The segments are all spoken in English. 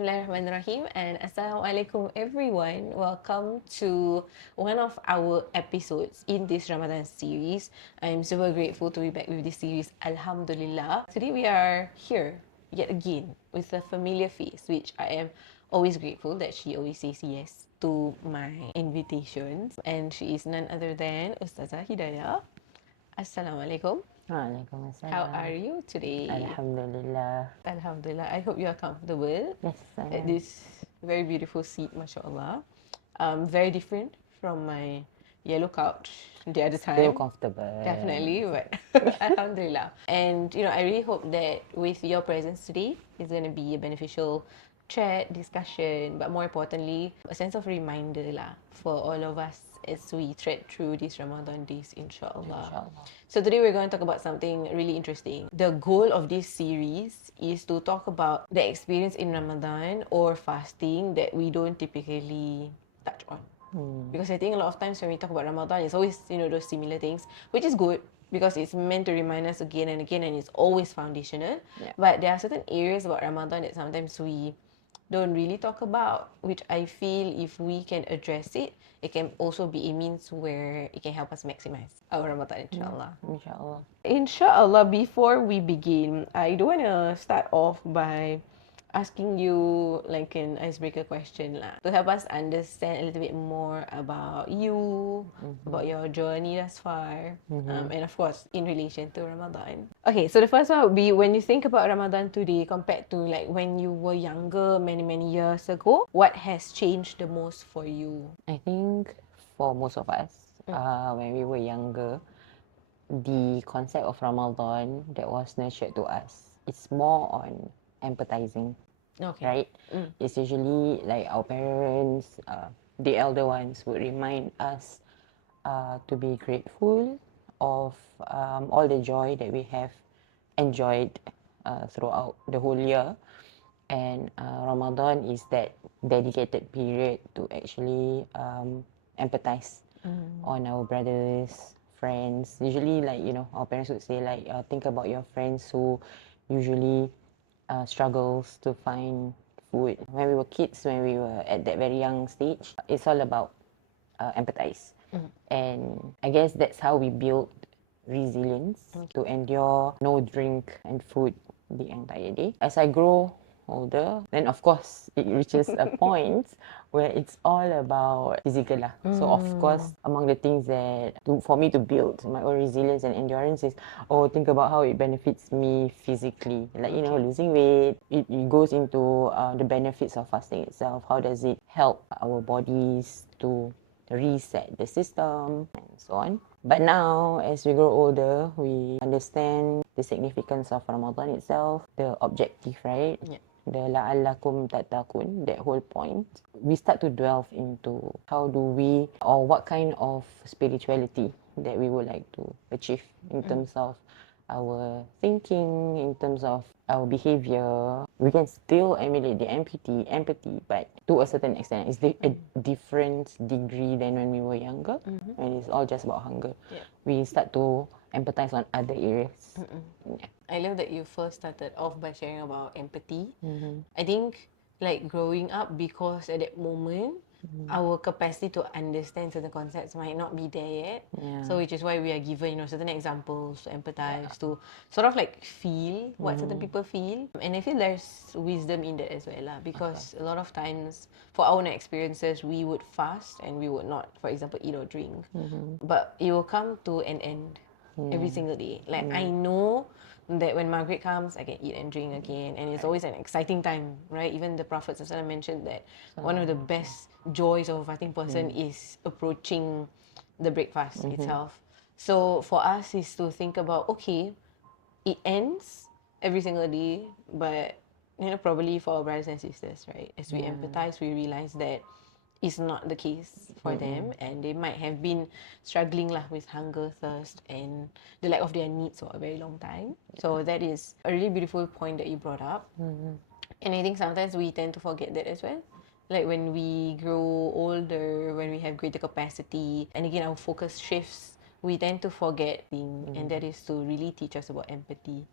Bismillahirrahmanirrahim and Assalamualaikum everyone. Welcome to one of our episodes in this Ramadan series. I'm super grateful to be back with this series, Alhamdulillah. Today we are here yet again with a familiar face, which I am always grateful that she always says yes to my invitations. And she is none other than Ustazah Hidayah. Assalamualaikum. How are Waalaikumsalam. you today? Alhamdulillah. Alhamdulillah. I hope you are comfortable Yes, I at am. this very beautiful seat, mashallah. Very different from my yellow couch the other Still time. comfortable. Definitely, but Alhamdulillah. And I really hope that with your presence today, it's going to be a beneficial chat, discussion, but more importantly, a sense of reminder lah for all of us as we tread through these Ramadan days, inshallah. InsyaAllah. So today we're going to talk about something really interesting. The goal of this series is to talk about the experience in Ramadan or fasting that we don't typically touch on. Because I think a lot of times when we talk about Ramadan, it's always, those similar things, which is good because it's meant to remind us again and again and it's always foundational. Yeah. But there are certain areas about Ramadan that sometimes we don't really talk about, which I feel if we can address it, it can also be a means where it can help us maximize our Ramadan, inshallah. InsyaAllah. Inshallah, before we begin, I do want to start off by asking you like an icebreaker question lah, to help us understand a little bit more about you, about your journey thus far, and of course in relation to Ramadan. Okay, so the first one would be, when you think about Ramadan today compared to like when you were younger many years ago, what has changed the most for you? I think for most of us, when we were younger, the concept of Ramadan that was nurtured to us, it's more on empathizing, Okay. right? It's usually like our parents, the elder ones would remind us to be grateful of all the joy that we have enjoyed throughout the whole year. And Ramadan is that dedicated period to actually empathize on our brothers, friends. Usually, like, our parents would say, like, think about your friends who usually struggles to find food. When we were kids, when we were at that very young stage, it's all about empathize. And I guess that's how we build resilience to endure no drink and food the entire day. As I grow older, then of course it reaches a point where it's all about physical lah. So of course, among the things that for me to build my own resilience and endurance is, think about how it benefits me physically. Like, losing weight, it goes into the benefits of fasting itself. How does it help our bodies to reset the system and so on. But now, as we grow older, we understand the significance of Ramadan itself, the objective, right? Yeah. The la'allakum tattaqun, that whole point. We start to delve into how do we, or what kind of spirituality that we would like to achieve in terms of our thinking, in terms of our behavior. We can still emulate the empathy, but to a certain extent, it's a different degree than when we were younger, when it's all just about hunger. Yeah. We start to empathize on other areas. Yeah. I love that you first started off by sharing about empathy. I think like growing up, because at that moment, our capacity to understand certain concepts might not be there yet. Yeah. So which is why we are given, certain examples to empathize, to sort of like feel what certain people feel. And I feel there's wisdom in that as well lah, because a lot of times for our own experiences, we would fast and we would not, for example, eat or drink. But it will come to an end every single day. Like I know that when Maghrib comes, I can eat and drink again, and it's always an exciting time, right? Even the Prophet ﷺ mentioned that one of the best joys of a fasting person is approaching the breakfast itself. So for us is to think about, okay, it ends every single day, but probably for our brothers and sisters, right? As we empathize, we realize that is not the case for them, and they might have been struggling lah with hunger, thirst, and the lack of their needs for a very long time. So that is a really beautiful point that you brought up. And I think sometimes we tend to forget that as well. Like when we grow older, when we have greater capacity, and again our focus shifts, we tend to forget things, and that is to really teach us about empathy.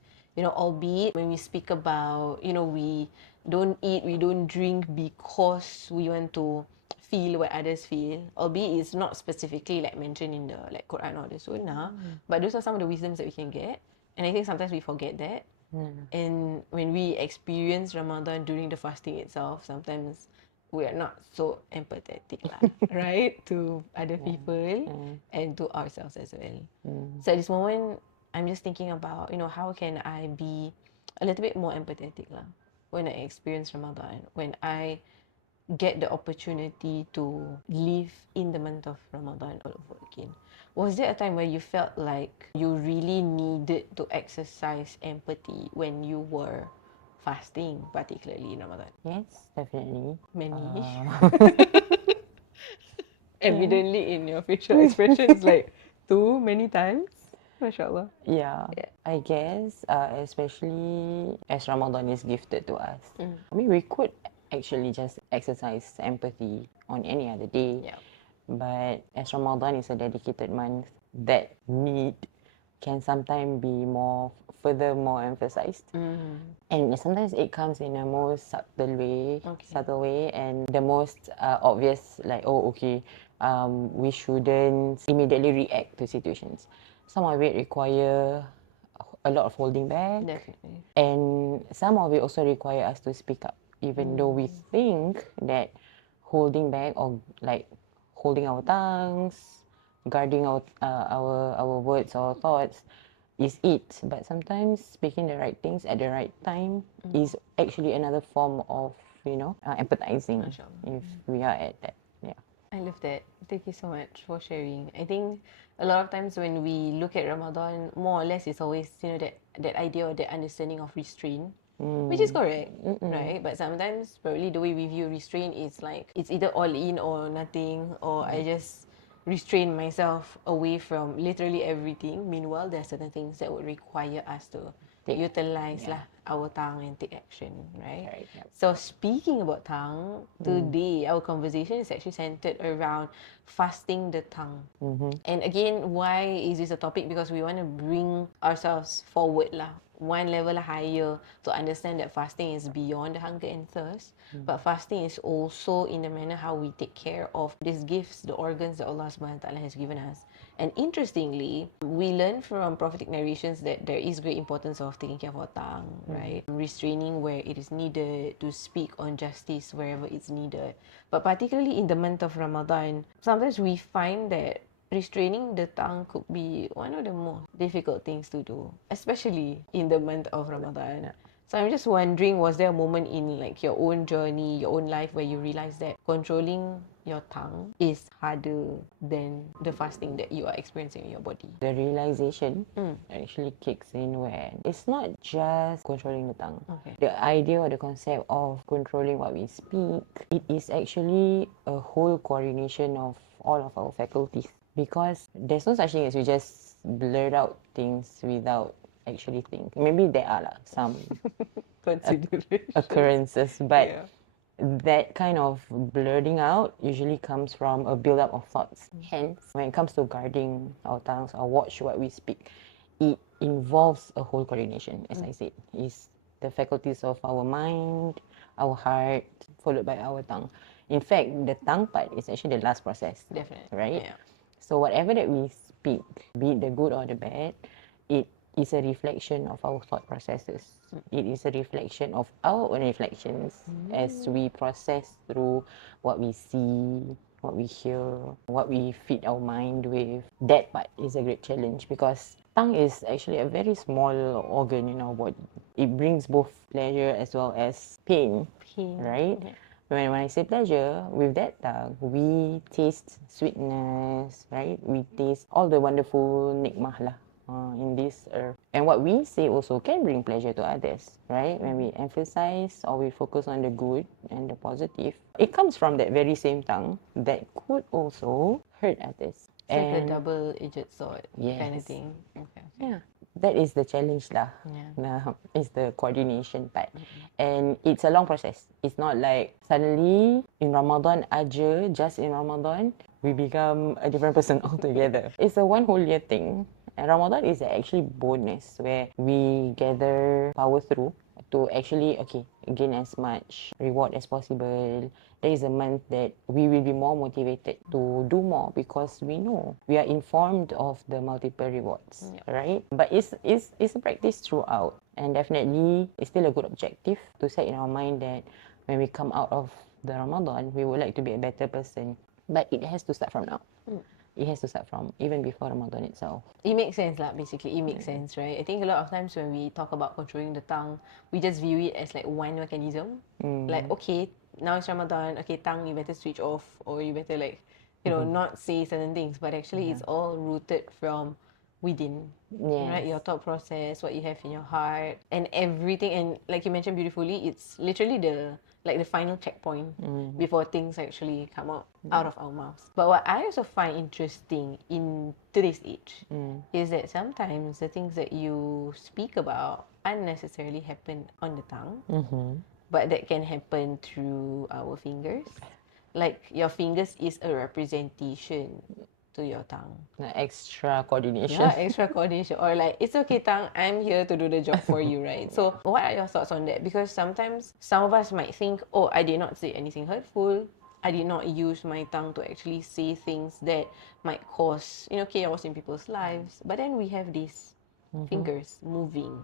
albeit when we speak about, we don't eat, we don't drink because we want to feel what others feel, albeit it's not specifically like mentioned in the like Quran or the Sunnah, but those are some of the wisdoms that we can get. And I think sometimes we forget that. And when we experience Ramadan during the fasting itself, sometimes we are not so empathetic lah, right? To other people and to ourselves as well. So at this moment, I'm just thinking about, how can I be a little bit more empathetic lah when I experience Ramadan, when I get the opportunity to live in the month of Ramadan all over again. Was there a time where you felt like you really needed to exercise empathy when you were fasting, particularly in Ramadan? Yes, definitely. Many. Evidently in your facial expressions, like too many times. MashaAllah. Yeah, Yeah. I guess, especially as Ramadan is gifted to us. I mean, we could actually just exercise empathy on any other day. Yeah. But as Ramadan is a dedicated month, that need can sometimes be furthermore emphasized. And sometimes it comes in a more subtle way, and the most obvious, like, oh, okay, we shouldn't immediately react to situations. Some of it require a lot of holding back, Definitely. and some of it also require us to speak up, even though we think that holding back or like holding our tongues, guarding our words or thoughts is it. But sometimes speaking the right things at the right time is actually another form of, empathizing, MashaAllah. if we are at that. Yeah. I love that. Thank you so much for sharing. I think a lot of times when we look at Ramadan, more or less it's always, that idea or that understanding of restraint, which is correct, right? But sometimes probably the way we view restraint is like it's either all in or nothing, or I just restrain myself away from literally everything. Meanwhile, there are certain things that would require us to utilize lah our tongue and take action, right? Right, yep. So speaking about tongue, today our conversation is actually centered around fasting the tongue. And again, why is this a topic? Because we want to bring ourselves forward lah, one level higher, to understand that fasting is beyond the hunger and thirst, but fasting is also in the manner how we take care of these gifts, the organs that Allah subhanahu wa ta'ala has given us. And interestingly, we learn from prophetic narrations that there is great importance of taking care of our tongue, right? Restraining where it is needed, to speak on justice wherever it's needed. But particularly in the month of Ramadan, sometimes we find that restraining the tongue could be one of the most difficult things to do, especially in the month of Ramadan. So I'm just wondering, was there a moment in like your own journey, your own life, where you realized that controlling your tongue is harder than the fasting that you are experiencing in your body? The realization actually kicks in when it's not just controlling the tongue. Okay. The idea or the concept of controlling what we speak, it is actually a whole coordination of all of our faculties. Because there's no such thing as we just blurt out things without actually think. Maybe there are some Consideration. occurrences, but Yeah. that kind of blurting out usually comes from a build-up of thoughts. Hence, when it comes to guarding our tongues or watch what we speak, it involves a whole coordination, as I said. It's the faculties of our mind, our heart, followed by our tongue. In fact, the tongue part is actually the last process. Definitely. Right? Yeah. So whatever that we speak, be it the good or the bad, it is a reflection of our thought processes. It is a reflection of our own reflections as we process through what we see, what we hear, what we feed our mind with. That part is a great challenge because tongue is actually a very small organ in our body. It brings both pleasure as well as pain, Pain. right? Yeah. When I say pleasure, with that tongue, we taste sweetness, right? We taste all the wonderful nikmah lah in this earth. And what we say also can bring pleasure to others, right? When we emphasize or we focus on the good and the positive, it comes from that very same tongue that could also hurt others. It's like a double-edged sword kind of Yes. thing. Okay. Yeah, that is the challenge lah. Yeah. It's the coordination part. And it's a long process. It's not like suddenly in Ramadan aja, just in Ramadan, we become a different person altogether. It's a one whole year thing. And Ramadan is actually bonus where we gather power through to actually gain as much reward as possible. There is a month that we will be more motivated to do more because we know we are informed of the multiple rewards, right? But it's a practice throughout, and definitely it's still a good objective to set in our mind that when we come out of the Ramadan, we would like to be a better person. But it has to start from now. It has to start from even before Ramadan itself. It makes sense lah, basically. It makes sense, right? I think a lot of times when we talk about controlling the tongue, we just view it as like one mechanism. Like, okay, now it's Ramadan, okay, tongue, you better switch off or you better like, not say certain things. But actually it's all rooted from within. Right? Your thought process, what you have in your heart and everything. And like you mentioned beautifully, it's literally the final checkpoint before things actually come out of our mouths. But what I also find interesting in today's age is that sometimes the things that you speak about unnecessarily happen on the tongue, but that can happen through our fingers. Like your fingers is a representation to your tongue. Extra coordination. Yeah, extra coordination. Or like, it's okay, tongue, I'm here to do the job for you, right? So what are your thoughts on that? Because sometimes some of us might think, oh, I did not say anything hurtful. I did not use my tongue to actually say things that might cause, chaos in people's lives. But then we have these fingers moving,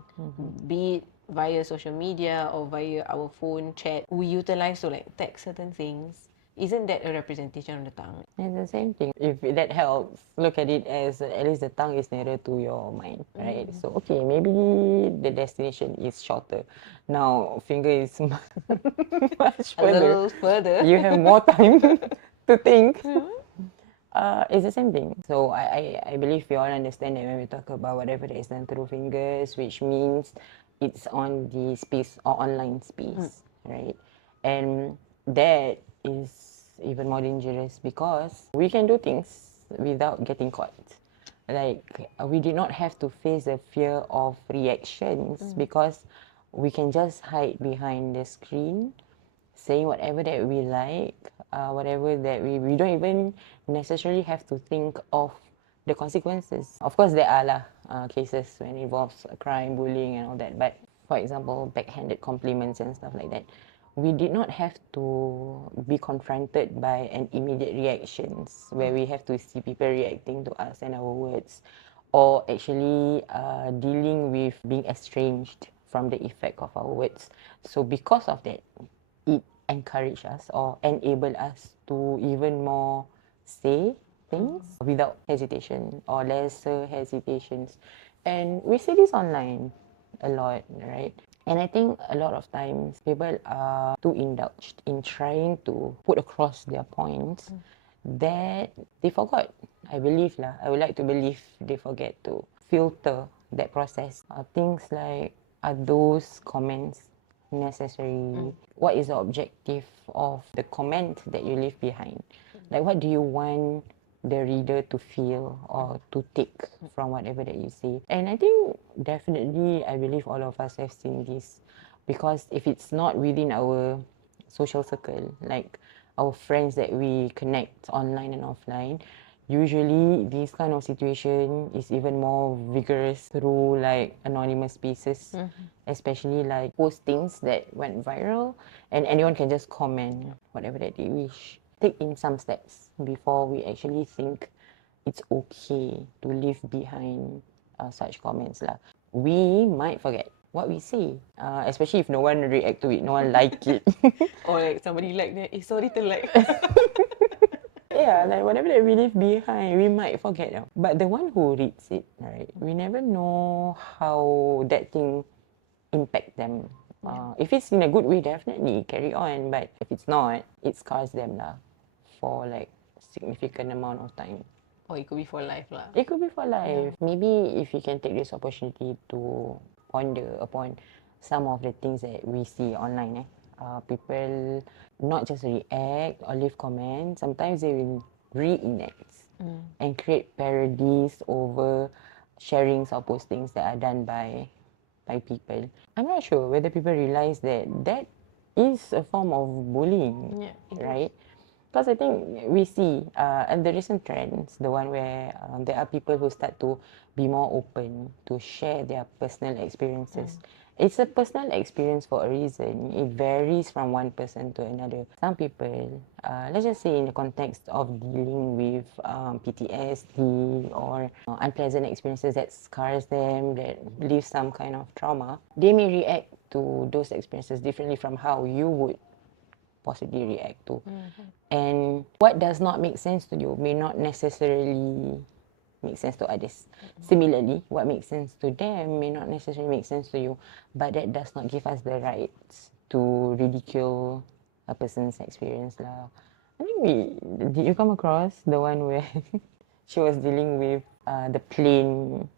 be it via social media or via our phone chat. We utilize to like text certain things. Isn't that a representation of the tongue? It's the same thing. If that helps, look at it as at least the tongue is nearer to your mind, right? So, okay, maybe the destination is shorter. Now, finger is much A further. little further. You have more time to think. It's the same thing. So, I believe we all understand that when we talk about whatever that is done through fingers, which means it's on the space or online space, right? And that is even more dangerous because we can do things without getting caught. Like we did not have to face the fear of reactions because we can just hide behind the screen, saying whatever that we like, whatever that we don't even necessarily have to think of the consequences. Of course, there are cases when it involves crime, bullying, and all that. But for example, backhanded compliments and stuff like that, we did not have to be confronted by an immediate reactions where we have to see people reacting to us and our words, or actually dealing with being estranged from the effect of our words. So because of that, it encourage us or enable us to even more say things without hesitation or lesser hesitations. And we see this online a lot, right? And I think a lot of times people are too indulged in trying to put across their points that they forgot. I believe lah. I would like to believe they forget to filter that process. Things like, are those comments necessary? What is the objective of the comment that you leave behind? Like, what do you want the reader to feel or to take from whatever that you say? And I think definitely, I believe all of us have seen this because if it's not within our social circle, like our friends that we connect online and offline, usually this kind of situation is even more vigorous through like anonymous spaces, especially like postings that went viral and anyone can just comment whatever that they wish. Take in some steps before we actually think it's okay to leave behind such comments lah. We might forget what we say, especially if no one react to it, no one like it. Or like somebody like that. Sorry to like. Yeah, like whatever that we leave behind, we might forget. But the one who reads it, right, we never know how that thing impact them. If it's in a good way, definitely carry on. But if it's not, it scars them lah for like significant amount of time. Or it could be for life lah. It could be for life. Maybe if you can take this opportunity to ponder upon some of the things that we see online. People not just react or leave comments. Sometimes they will reenact and create parodies over sharings or postings that are done by people. I'm not sure whether people realize that that is a form of bullying, Yeah, it right? Because I think we see, and the recent trends, the one where there are people who start to be more open to share their personal experiences. It's a personal experience for a reason. It varies from one person to another. Some people, let's just say in the context of dealing with PTSD or unpleasant experiences that scars them, that leave some kind of trauma, they may react to those experiences differently from how you would possibly react to. And what does not make sense to you may not necessarily make sense to others. Similarly, what makes sense to them may not necessarily make sense to you, but that does not give us the rights to ridicule a person's experience lah. I think did you come across the one where she was dealing with the plane?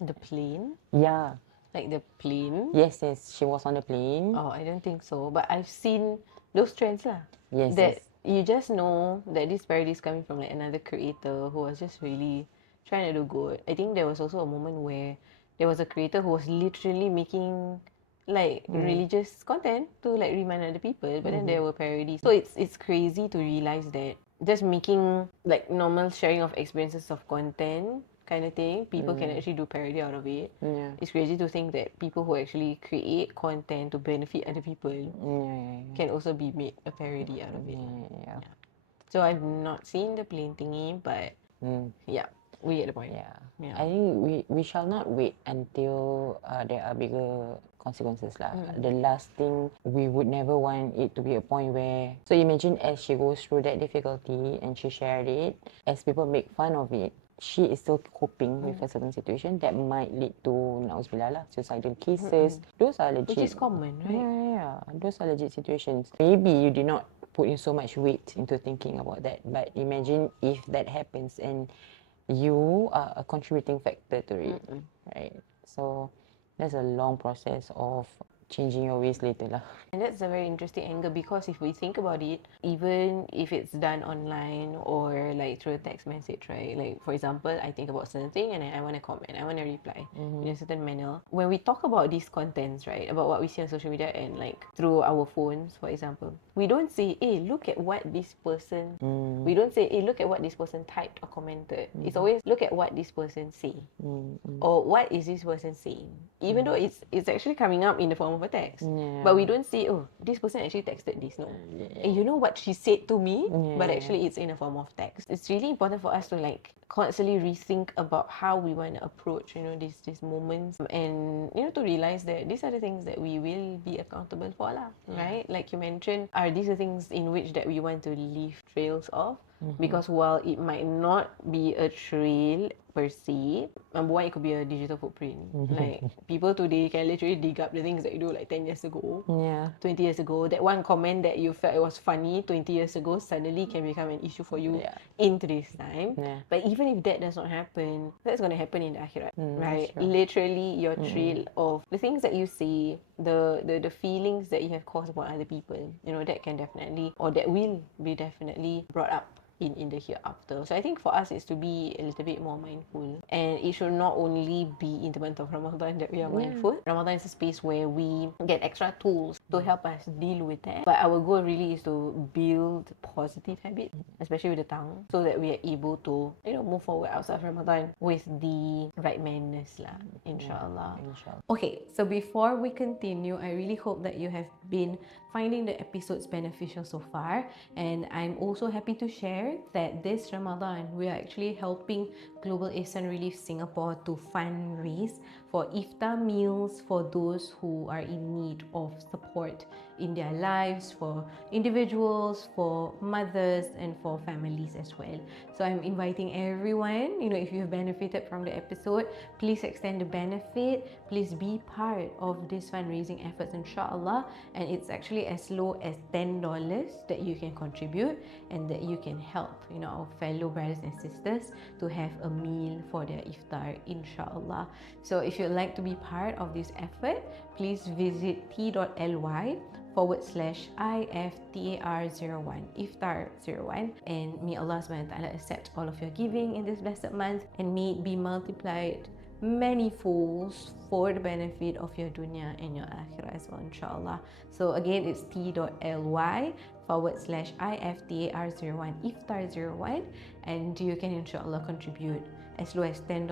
The plane? Yeah. Like the plane? Yes, she was on the plane. Oh, I don't think so. But I've seen those trends lah. Yes, That yes. you just know that this parody is coming from like another creator who was just really trying to do good. I think there was also a moment where there was a creator who was literally making like religious content to like remind other people, but then there were parodies. So it's crazy to realize that just making like normal sharing of experiences of content kind of thing, people can actually do parody out of it. Yeah. It's crazy to think that people who actually create content to benefit other people Yeah. can also be made a parody out of it. Yeah. So I've not seen the plane thingy, but yeah, we get the point. Yeah. I think we shall not wait until there are bigger consequences lah. The last thing we would never want it to be a point where, so imagine as she goes through that difficulty and she shared it, as people make fun of it, she is still coping with a certain situation that might lead to na'uzubillah lah, suicidal cases. Those are legit. Which is common, right? Yeah. Those are legit situations. Maybe you did not put in so much weight into thinking about that, but imagine if that happens and you are a contributing factor to it, right? So that's a long process of changing your ways later lah. And that's a very interesting angle because if we think about it, even if it's done online or like through a text message, right? Like for example, I think about certain thing and then I want to comment, I want to reply in a certain manner. When we talk about these contents, right, about what we see on social media and like through our phones, for example, we don't say, hey, look at what this person, we don't say, hey, look at what this person typed or commented. It's always look at what this person say. Or what is this person saying? Even though it's actually coming up in the form of a text. But we don't say, oh, this person actually texted this. No. And you know what she said to me? But actually it's in a form of text. It's really important for us to like constantly rethink about how we want to approach, you know, these moments and, you know, to realize that these are the things that we will be accountable for lah, right? Like you mentioned, are these the things in which that we want to leave trails of? Because while it might not be a trail per se, number one, it could be a digital footprint. Like people today can literally dig up the things that you do like 10 years ago, 20 years ago. That one comment that you felt it was funny 20 years ago suddenly can become an issue for you in today's time. But even if that does not happen, that's going to happen in the akhirat, right? Literally your trail of the things that you say, the feelings that you have caused upon other people, you know, that can definitely, or that will be definitely brought up in the hereafter. So I think for us is to be a little bit more mindful, and it should not only be in the month of Ramadan that we are mindful. Ramadan is a space where we get extra tools to help us deal with that, but our goal really is to build positive habits, especially with the tongue, so that we are able to, you know, move forward outside of Ramadan with the right manners lah, inshallah. Okay, so before we continue, I really hope that you have been finding the episodes beneficial so far, and I'm also happy to share that this Ramadan we are actually helping Global Ihsan Relief Singapore to fundraise for iftar meals for those who are in need of support in their lives, for individuals, for mothers, and for families as well. So I'm inviting everyone, you know, if you've benefited from the episode, please extend the benefit, please be part of this fundraising efforts, inshallah. And it's actually as low as $10 that you can contribute and that you can help, you know, our fellow brothers and sisters to have a meal for their iftar, inshallah. So if you'd like to be part of this effort, please visit t.ly/iftar01, iftar01, and may Allah subhanahu wa ta'ala accept all of your giving in this blessed month, and may it be multiplied many folds for the benefit of your dunya and your akhirah as well, inshallah. So again, it's t.ly/iftar01 iftar01, and you can inshallah contribute as low as $10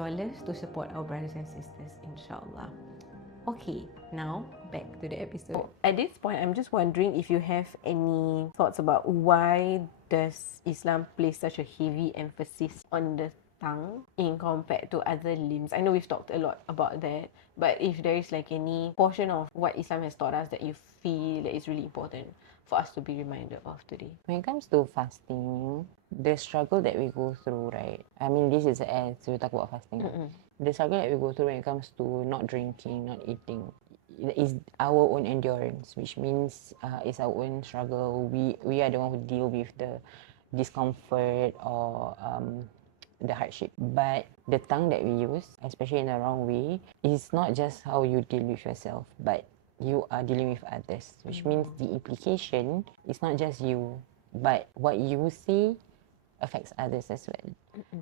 to support our brothers and sisters, inshallah. Okay, now back to the episode. At this point, I'm just wondering if you have any thoughts about why does Islam place such a heavy emphasis on the tongue in compared to other limbs. I know we've talked a lot about that, but if there is like any portion of what Islam has taught us that you feel that is really important for us to be reminded of today. When it comes to fasting, the struggle that we go through, right? I mean, this is as we talk about fasting. The struggle that we go through when it comes to not drinking, not eating, is our own endurance, which means it's our own struggle. We are the one who deal with the discomfort or the hardship. But the tongue that we use, especially in the wrong way, is not just how you deal with yourself, but you are dealing with others, which means the implication is not just you, but what you say affects others as well.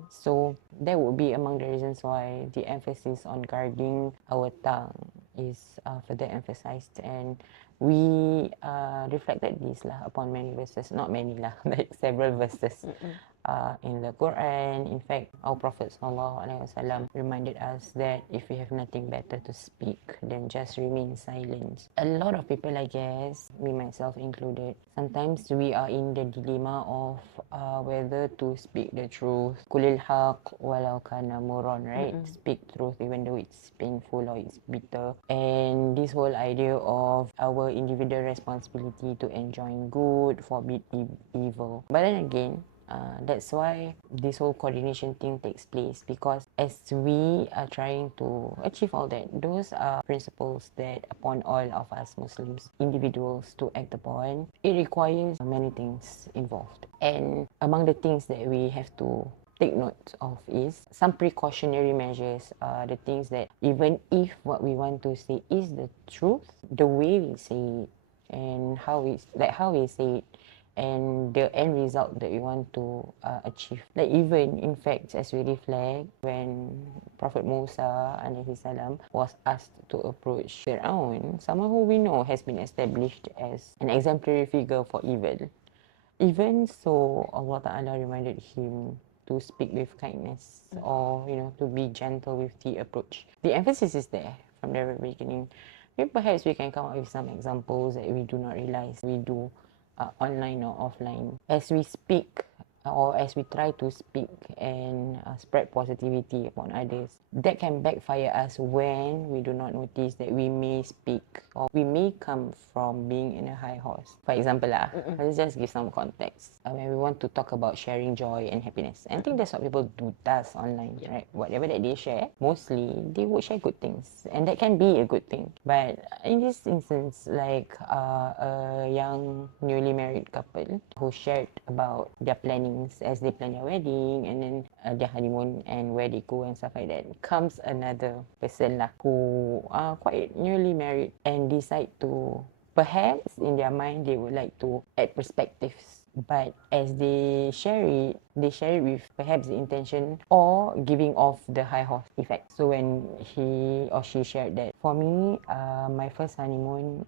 So that would be among the reasons why the emphasis on guarding our tongue is further emphasized, and we reflected this lah upon many verses, not many lah, like several verses in the Quran. In fact, our Prophet ﷺ reminded us that if we have nothing better to speak, then just remain silent. A lot of people, I guess, me myself included, sometimes we are in the dilemma of whether to speak the truth. Kulil haq walau kana muron, right? Speak truth even though it's painful or it's bitter. And this whole idea of our individual responsibility to enjoin good, forbid evil. But then again, that's why this whole coordination thing takes place, because as we are trying to achieve all that, those are principles that upon all of us Muslims individuals to act upon. It requires many things involved, and among the things that we have to take note of is some precautionary measures, the things that even if what we want to say is the truth, the way we say it and how we say it and the end result that we want to achieve. Like even in fact, as we reflect, when Prophet Musa alayhi salam was asked to approach Fir'aun, someone who we know has been established as an exemplary figure for evil, even so Allah Ta'ala reminded him to speak with kindness, or to be gentle with the approach. The emphasis is there from the very beginning. Maybe perhaps we can come up with some examples that we do not realize we do online or offline. As we speak or as we try to speak and spread positivity upon others, that can backfire us when we do not notice that we may speak or we may come from being in a high horse. For example, let's just give some context. When we want to talk about sharing joy and happiness, and I think that's what people does online, right? Whatever that they share, mostly they would share good things, and that can be a good thing. But in this instance, like a young newly married couple who shared about their plannings as they plan their wedding and then their honeymoon and where they go and stuff like that, comes another person lah who are quite newly married and decide to, perhaps in their mind they would like to add perspectives, but as they share it with perhaps the intention or giving off the high horse effect. So when he or she shared that, for me, my first honeymoon,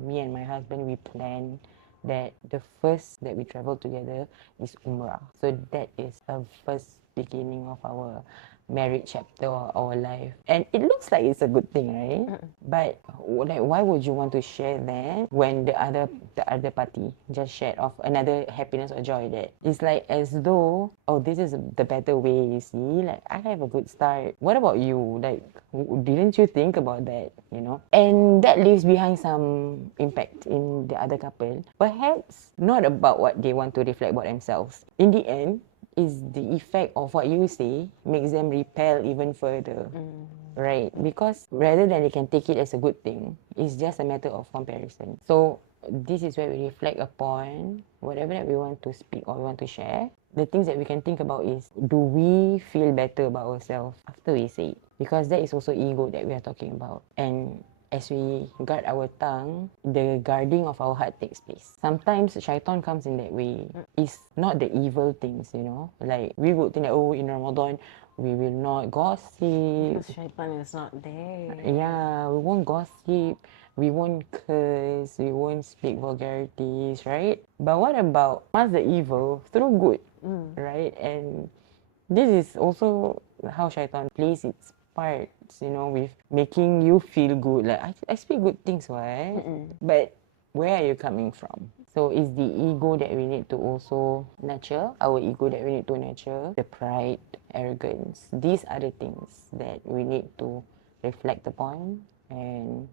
me and my husband, we planned that the first that we travel together is Umrah. So that is a first beginning of our married chapter of our life, and it looks like it's a good thing, right? But like, why would you want to share that when the other party just shared of another happiness or joy? That it's like as though, oh, this is the better way, you see, like I have a good start, what about you? Like, didn't you think about that, and that leaves behind some impact in the other couple, perhaps not about what they want to reflect about themselves. In the end, is the effect of what you say makes them repel even further, right? Because rather than they can take it as a good thing, it's just a matter of comparison. So this is where we reflect upon whatever that we want to speak or we want to share. The things that we can think about is, do we feel better about ourselves after we say it? Because that is also ego that we are talking about. And as we guard our tongue, the guarding of our heart takes place. Sometimes shaitan comes in that way. It's not the evil things, you know. Like we would think that, oh, in Ramadan we will not gossip. Because shaitan is not there. Yeah, we won't gossip, we won't curse, we won't speak vulgarities, right? But what about mask the evil through good, right? And this is also how shaitan plays its parts, you know, with making you feel good. Like, I speak good things, right? But where are you coming from? So it's the ego that we need to also nurture, our ego that we need to nurture, the pride, arrogance. These are the things that we need to reflect upon and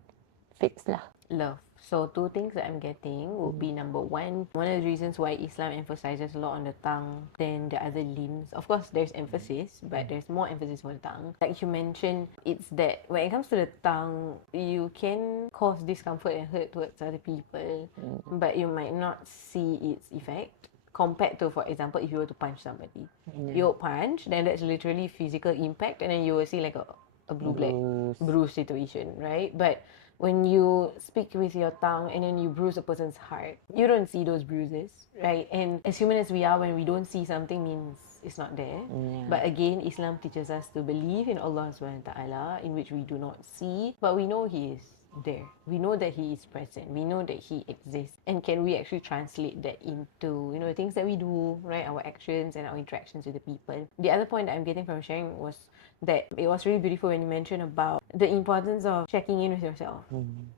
fix lah. Love. So two things that I'm getting would be number one of the reasons why Islam emphasizes a lot on the tongue than the other limbs. Of course, there's emphasis, but there's more emphasis on the tongue. Like you mentioned, it's that when it comes to the tongue, you can cause discomfort and hurt towards other people, but you might not see its effect. Compared to, for example, if you were to punch somebody, you punch, then that's literally physical impact, and then you will see like a blue black bruise situation, right? But when you speak with your tongue and then you bruise a person's heart, you don't see those bruises, right? And as human as we are, when we don't see something means it's not there. But again, Islam teaches us to believe in Allah subhanahu wa ta'ala, in which we do not see, but we know He is there. We know that He is present. We know that He exists. And can we actually translate that into, you know, things that we do, right? Our actions and our interactions with the people. The other point that I'm getting from sharing was that it was really beautiful when you mentioned about the importance of checking in with yourself.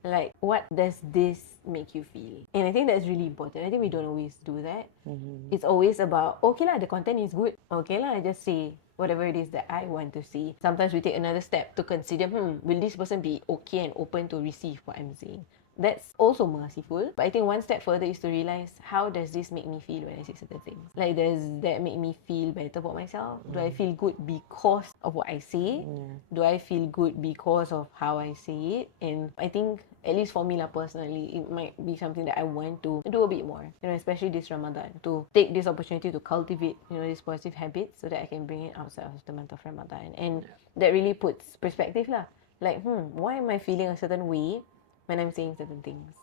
Like, what does this make you feel? And I think that's really important. I think we don't always do that. It's always about, okay lah, the content is good. Okay lah, I just say whatever it is that I want to see. Sometimes we take another step to consider, will this person be okay and open to receive what I'm saying? That's also merciful. But I think one step further is to realize, how does this make me feel when I say certain things? Like, does that make me feel better about myself? Do I feel good because of what I say? Do I feel good because of how I say it? And I think, at least for me lah, personally, it might be something that I want to do a bit more, you know, especially this Ramadan, to take this opportunity to cultivate, you know, these positive habits so that I can bring it outside of the month of Ramadan. And that really puts perspective lah. Like, why am I feeling a certain way when I'm saying certain things?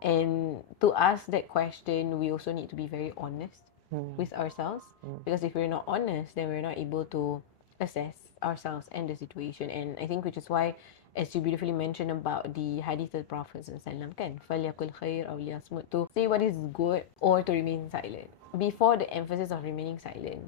And to ask that question, we also need to be very honest with ourselves, because if we're not honest, then we're not able to assess ourselves and the situation. And I think which is why, as you beautifully mentioned about the hadith of the Prophet ﷺ, kan, فَلْيَقُلْ خَيْرَ أَوْ لِيَصْمُتْ, to say what is good or to remain silent. Before the emphasis of remaining silent,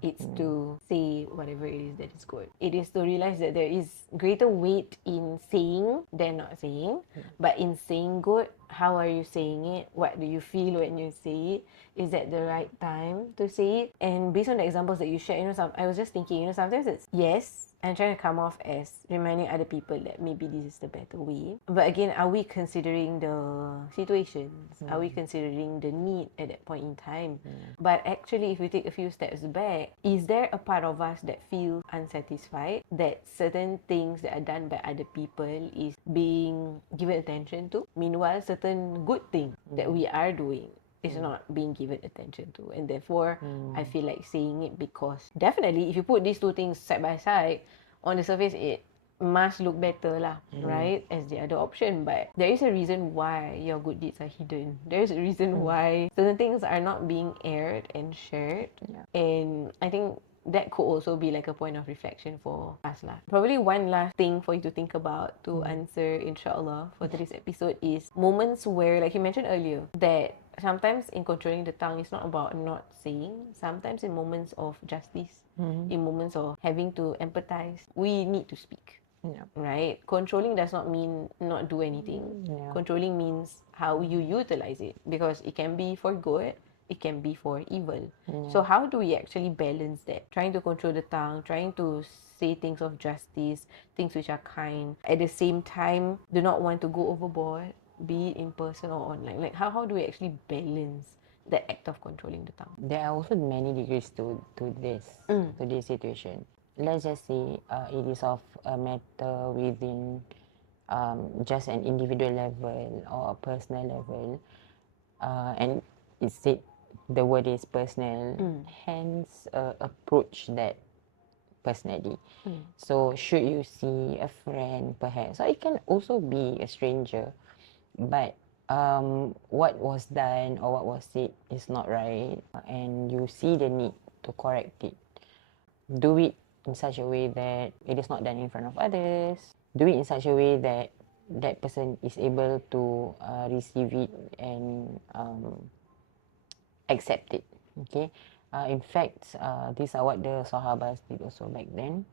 it's to say whatever it is that is good. It is to realize that there is greater weight in saying than not saying. But in saying good, how are you saying it? What do you feel when you say it? Is that the right time to say it? And based on the examples that you shared, you know, I was just thinking, you know, sometimes it's, yes, I'm trying to come off as reminding other people that maybe this is the better way. But again, are we considering the situations? Are we considering the need at that point in time? But actually, if we take a few steps back, is there a part of us that feels unsatisfied that certain things that are done by other people is being given attention to? Meanwhile, certain good things that we are doing is not being given attention to, and therefore I feel like saying it, because definitely if you put these two things side by side, on the surface it must look better lah, right, as the other option. But there is a reason why your good deeds are hidden. There is a reason why certain things are not being aired and shared. And I think that could also be like a point of reflection for us lah. Probably one last thing for you to think about to answer, inshallah, for today's episode is moments where, like you mentioned earlier, that sometimes in controlling the tongue, it's not about not saying. Sometimes in moments of justice, in moments of having to empathize, we need to speak. Right? Controlling does not mean not do anything. Controlling means how you utilize it, because it can be for good, it can be for evil. So how do we actually balance that? Trying to control the tongue, trying to say things of justice, things which are kind. At the same time, do not want to go overboard, be it in person or online. Like, how do we actually balance the act of controlling the tongue? There are also many degrees to this situation. Let's just say it is of a matter within just an individual level or a personal level, and the word is personal. Hence, approach that personally. So should you see a friend perhaps, or it can also be a stranger, but what was done or what was said is not right, and you see the need to correct it, do it in such a way that it is not done in front of others. Do it in such a way that that person is able to receive it and accept it. Okay. In fact, these are what the Sahabas did also back then.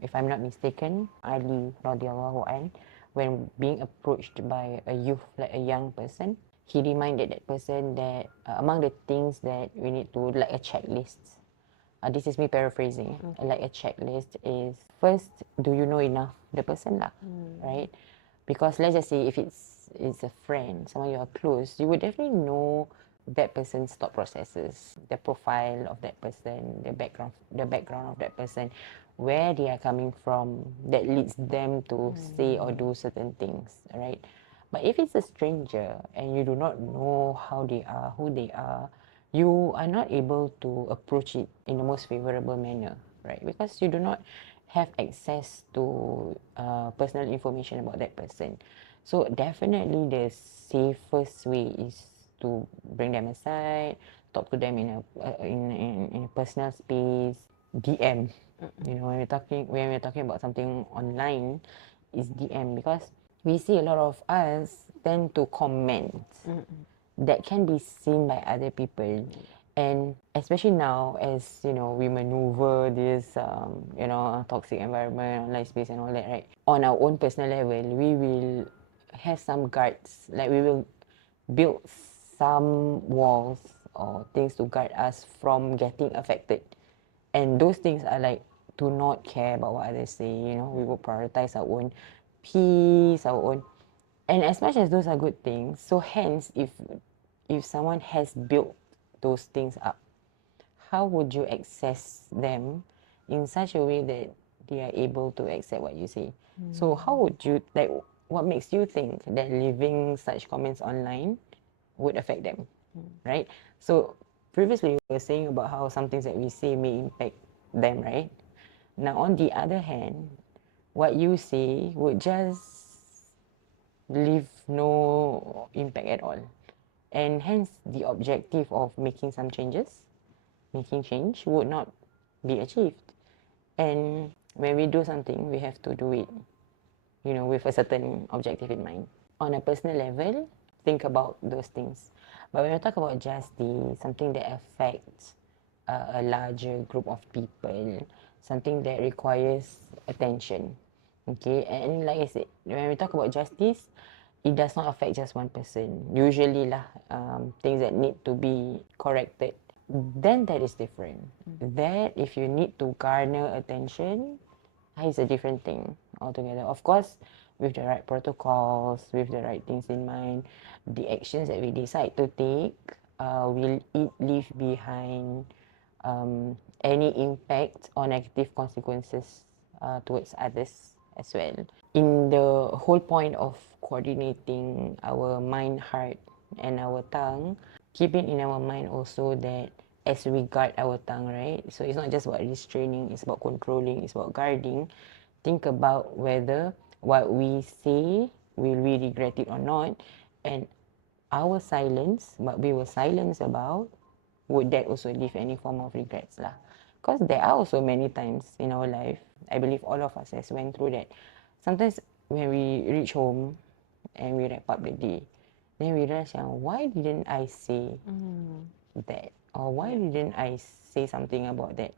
If I'm not mistaken, Ali radiallahu an, when being approached by a youth, like a young person, he reminded that person that among the things that we need to, like a checklist. This is me paraphrasing. Like a checklist is, first, do you know enough the person lah, right? Because let's just say if it's a friend, someone you are close, you would definitely know that person's thought processes, the profile of that person, the background of that person, where they are coming from, that leads them to say or do certain things, right? But if it's a stranger and you do not know how they are, who they are, you are not able to approach it in the most favorable manner, right? Because you do not have access to personal information about that person. So definitely the safest way is to bring them aside, talk to them in a personal space, DM. You know, when we're talking about something online, is DM, because we see a lot of us tend to comment that can be seen by other people. And especially now, as you know, we maneuver this toxic environment, online space and all that, right? On our own personal level, we will have some guards, like we will build some walls or things to guard us from getting affected. And those things are like, do not care about what others say, you know, we will prioritize our own peace, our own. And as much as those are good things, so hence, if someone has built those things up, how would you access them in such a way that they are able to accept what you say? So how would you, like, what makes you think that leaving such comments online would affect them, right? So previously we were saying about how some things that we say may impact them, right? Now on the other hand, what you say would just leave no impact at all. And hence the objective of making some changes, making change would not be achieved. And when we do something, we have to do it, you know, with a certain objective in mind. On a personal level, think about those things. But when we talk about justice, something that affects a larger group of people, something that requires attention. Okay, and like I said, when we talk about justice, it does not affect just one person. Usually lah, things that need to be corrected, then that is different. That if you need to garner attention, is a different thing altogether. Of course, with the right protocols, with the right things in mind, the actions that we decide to take will it leave behind any impact or negative consequences towards others as well. In the whole point of coordinating our mind, heart, and our tongue, keep it in our mind also that as we guard our tongue, right? So it's not just about restraining, it's about controlling, it's about guarding. Think about whether what we say, will we regret it or not? And our silence, what we were silent about, would that also leave any form of regrets lah? Because there are also many times in our life, I believe all of us has went through that. Sometimes when we reach home and we wrap up the day, then we realize, why didn't I say that? Or why didn't I say something about that?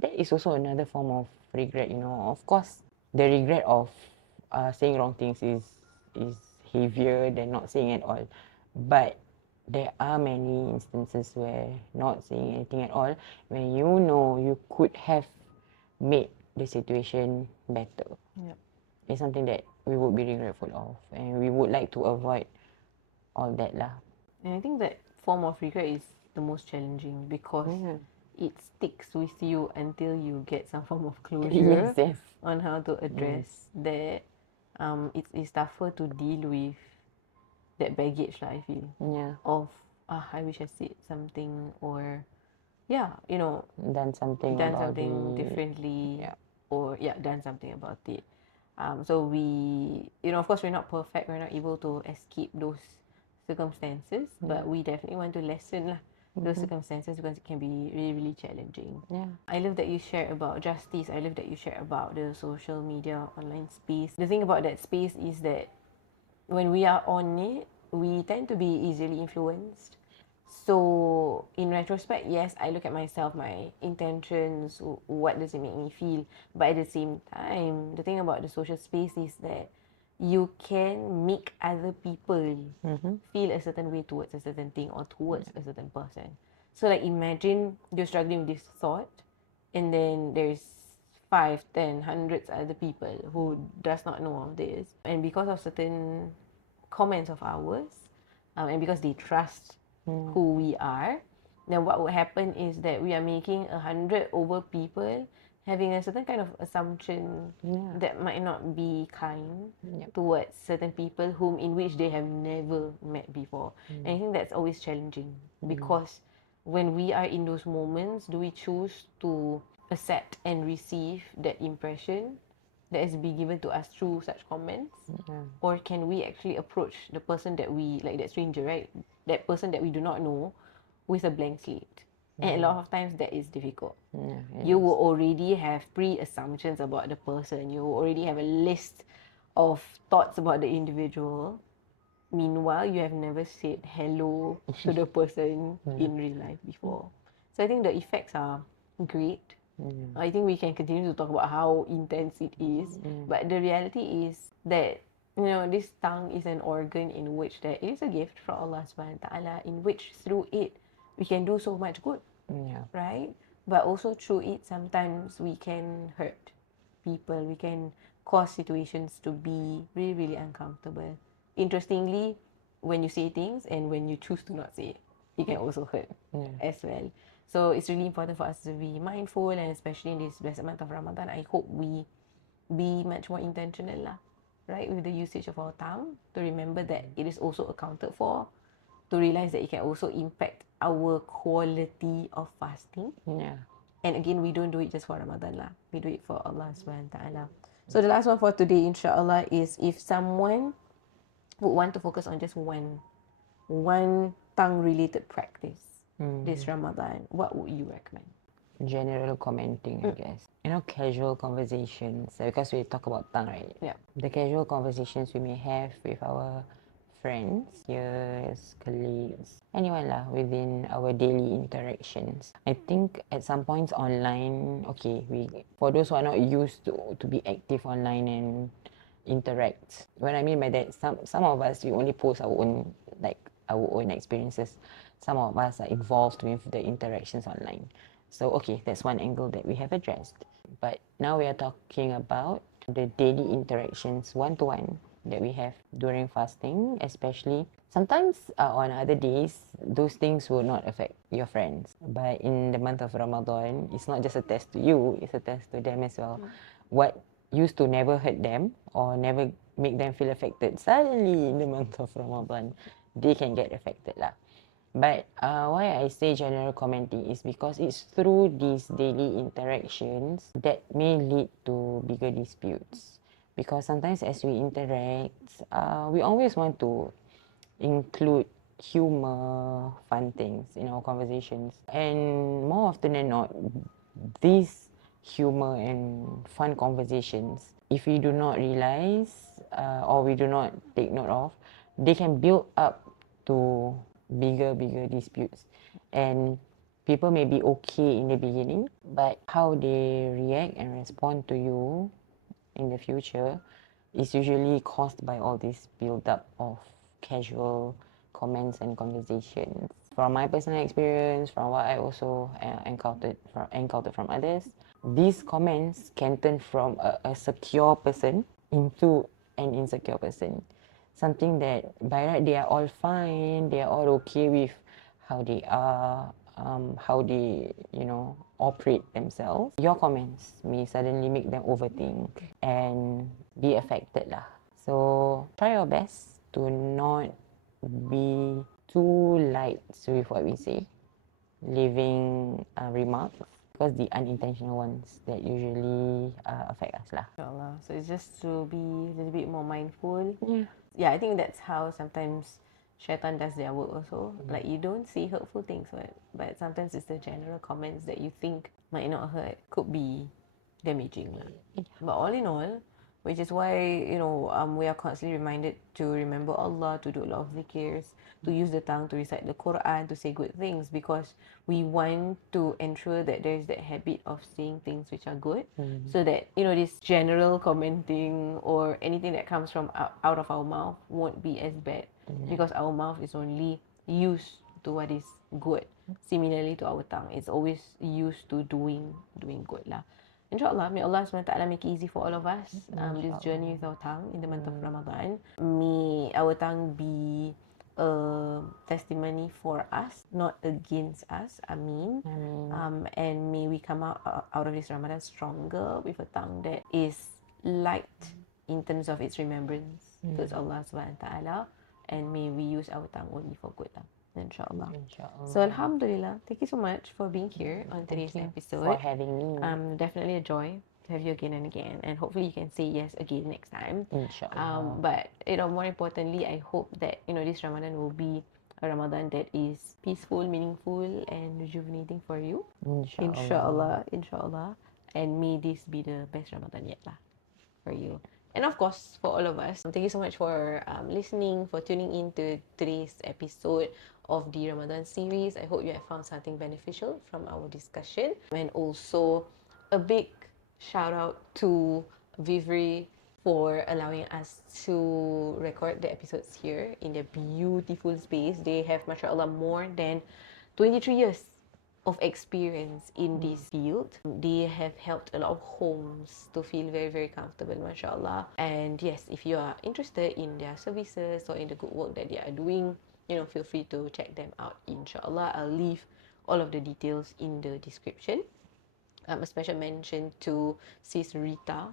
That is also another form of regret, you know. Of course, the regret of saying wrong things is heavier than not saying at all. But there are many instances where not saying anything at all, when you know you could have made the situation better. Yep. It's something that we would be regretful of, and we would like to avoid all that lah. And I think that form of regret is the most challenging because it sticks with you until you get some form of closure Yes. on how to address that. It's tougher to deal with that baggage lah, I feel. Yeah. Of I wish I said something, or yeah, done something done about something it. differently, Yeah. or done something about it. So we, of course, we're not perfect. We're not able to escape those circumstances, but we definitely want to lessen lah those circumstances because it can be really, really challenging. Yeah. I love that you shared about justice. I love that you shared about the social media online space. The thing about that space is that when we are on it, we tend to be easily influenced. So, in retrospect, yes, I look at myself, my intentions, what does it make me feel. But at the same time, the thing about the social space is that you can make other people feel a certain way towards a certain thing or towards a certain person. So, like, imagine you're struggling with this thought, and then there's five, ten, hundreds other people who does not know of this, and because of certain comments of ours, and because they trust who we are, then what would happen is that we are making 100 over people having a certain kind of assumption that might not be kind towards certain people whom in which they have never met before. And I think that's always challenging because when we are in those moments, do we choose to accept and receive that impression that is be given to us through such comments, or can we actually approach the person that we like, that stranger, right, that person that we do not know, with a blank slate? And a lot of times that is difficult. You will already have pre-assumptions about the person, you will already have a list of thoughts about the individual. Meanwhile, you have never said hello to the person in real life before. So I think the effects are great. I think we can continue to talk about how intense it is, but the reality is that this tongue is an organ in which there is a gift from Allah Subhanahu wa Taala, in which through it we can do so much good, right? But also through it, sometimes we can hurt people. We can cause situations to be really, really uncomfortable. Interestingly, when you say things and when you choose to not say it, it can also hurt as well. So it's really important for us to be mindful, and especially in this blessed month of Ramadan, I hope we be much more intentional lah, right, with the usage of our tongue, to remember that it is also accounted for, to realize that it can also impact our quality of fasting. Yeah. And again, we don't do it just for Ramadan lah. We do it for Allah Subhanahu wa Taala. So the last one for today, inshallah, is if someone would want to focus on just one tongue related practice this Ramadan, what would you recommend? General commenting, I guess. Casual conversations, because we talk about tongue, right? Yeah. The casual conversations we may have with our friends, peers, colleagues, anyone lah within our daily interactions. I think at some points online, okay, for those who are not used to be active online and interact. What I mean by that, some of us, we only post our own experiences. Some of us are involved with the interactions online. So okay, that's one angle that we have addressed. But now we are talking about the daily interactions one-to-one that we have during fasting, especially. Sometimes on other days, those things will not affect your friends. But in the month of Ramadan, it's not just a test to you, it's a test to them as well. What used to never hurt them or never make them feel affected, suddenly in the month of Ramadan, they can get affected lah. But why I say general commenting is because it's through these daily interactions that may lead to bigger disputes. Because sometimes as we interact, we always want to include humor, fun things in our conversations. And more often than not, these humor and fun conversations, if we do not realize or we do not take note of, they can build up to bigger disputes. And people may be okay in the beginning, but how they react and respond to you in the future is usually caused by all this build up of casual comments and conversations. From my personal experience, from what I also encountered from others, these comments can turn from a secure person into an insecure person. Something that by right they are all fine, they are all okay with how they are, how they, operate themselves. Your comments may suddenly make them overthink and be affected lah. So try your best to not be too light with what we say. leaving remarks, because the unintentional ones that usually affect us lah. Inshallah. So it's just to be a little bit more mindful. Yeah. Yeah, I think that's how sometimes shaitan does their work also. Like you don't see hurtful things, but sometimes it's the general comments that you think might not hurt could be damaging lah. But all in all, which is why we are constantly reminded to remember Allah, to do a lot of zikrs, to use the tongue to recite the Quran, to say good things, because we want to ensure that there is that habit of saying things which are good, so that this general commenting or anything that comes from out of our mouth won't be as bad, because our mouth is only used to what is good. Similarly to our tongue, it's always used to doing good lah. InsyaAllah, may Allah SWT make it easy for all of us, this journey with our tongue in the month of Ramadan. May our tongue be a testimony for us, not against us. Ameen. And may we come out of this Ramadan stronger with a tongue that is light in terms of its remembrance towards Allah SWT. And may we use our tongue only for good. InsyaAllah. So Alhamdulillah, thank you so much for being here on today's episode. For having me. Definitely a joy to have you again and again, and hopefully you can say yes again next time. Inshallah. But more importantly, I hope that this Ramadan will be a Ramadan that is peaceful, meaningful, and rejuvenating for you. Inshallah. And may this be the best Ramadan yet lah for you. And of course, for all of us, thank you so much for listening, for tuning in to today's episode of the Ramadan series. I hope you have found something beneficial from our discussion. And also, a big shout out to Vivri for allowing us to record the episodes here in their beautiful space. They have, mashallah, more than 23 years of experience in this field. They have helped a lot of homes to feel very, very comfortable, mashallah. And yes, if you are interested in their services or in the good work that they are doing, feel free to check them out, inshallah. I'll leave all of the details in the description. A special mention to Sis Rita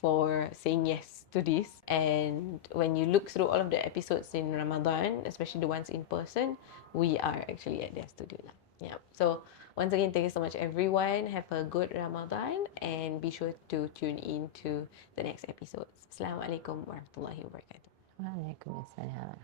for saying yes to this. And when you look through all of the episodes in Ramadan, especially the ones in person, we are actually at their studio lah. Yeah. So once again, thank you so much, everyone. Have a good Ramadan, and be sure to tune in to the next episodes. Assalamualaikum warahmatullahi wabarakatuh. Waalaikumsalam.